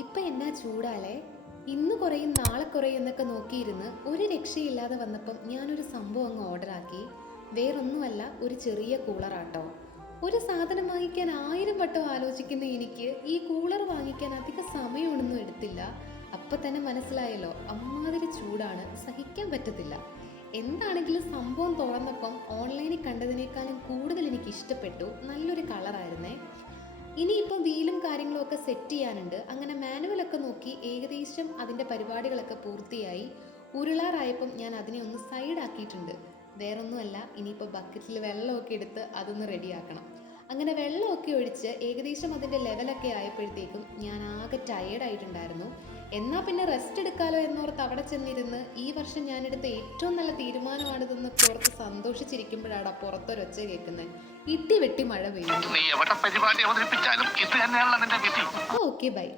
ഇപ്പം എന്നാ ചൂടാലേ. ഇന്ന് കുറയും നാളെ കുറയും എന്നൊക്കെ നോക്കിയിരുന്ന് ഒരു രക്ഷയില്ലാതെ വന്നപ്പം ഞാനൊരു സംഭവം അങ്ങ് ഓർഡർ ആക്കി. വേറൊന്നുമല്ല, ഒരു ചെറിയ കൂളറാട്ടോ. ഒരു സാധനം വാങ്ങിക്കാൻ 1000 വട്ടം ആലോചിക്കുന്ന എനിക്ക് ഈ കൂളർ വാങ്ങിക്കാൻ അധിക സമയമൊന്നും എടുത്തില്ല. അപ്പം തന്നെ മനസ്സിലായല്ലോ, അമ്മാതിരി ചൂടാണ്, സഹിക്കാൻ പറ്റത്തില്ല. എന്താണെങ്കിലും സംഭവം തുറന്നപ്പം ഓൺലൈനിൽ കണ്ടതിനേക്കാളും കൂടുതൽ എനിക്ക് ഇഷ്ടപ്പെട്ടു. നല്ലൊരു കളറായിരുന്നേ. ഇനിയിപ്പം വീലും കാര്യങ്ങളും ഒക്കെ സെറ്റ് ചെയ്യാനുണ്ട്. അങ്ങനെ മാനുവലൊക്കെ നോക്കി ഏകദേശം അതിൻ്റെ പരിപാടികളൊക്കെ പൂർത്തിയായി. ഉരുളാറായപ്പം ഞാൻ അതിനെ ഒന്ന് സൈഡാക്കിയിട്ടുണ്ട്. വേറൊന്നുമല്ല, ഇനിയിപ്പോൾ ബക്കറ്റിൽ വെള്ളമൊക്കെ എടുത്ത് അതൊന്ന് റെഡിയാക്കണം. അങ്ങനെ വെള്ളമൊക്കെ ഒഴിച്ച് ഏകദേശം അതിൻ്റെ ലെവലൊക്കെ ആയപ്പോഴത്തേക്കും ഞാൻ ആകെ ടയേർഡായിട്ടുണ്ടായിരുന്നു. എന്നാൽ പിന്നെ റെസ്റ്റ് എടുക്കാമല്ലോ എന്നോർത്ത് അവിടെ ചെന്നിരുന്ന് ഈ വർഷം ഞാനെടുത്ത ഏറ്റവും നല്ല തീരുമാനമാണിതെന്ന് പുറത്ത് സന്തോഷിച്ചിരിക്കുമ്പോഴാണ് പുറത്തൊരൊച്ച കേൾക്കുന്നത്. ഇടി വെട്ടി മഴ പെയ്യുന്നു. നീ എവിടെ പരിപാടി അവതരിപ്പിച്ചാലും ഇത് തന്നെയാണല്ലോ നിന്റെ വിധി. Okay, by.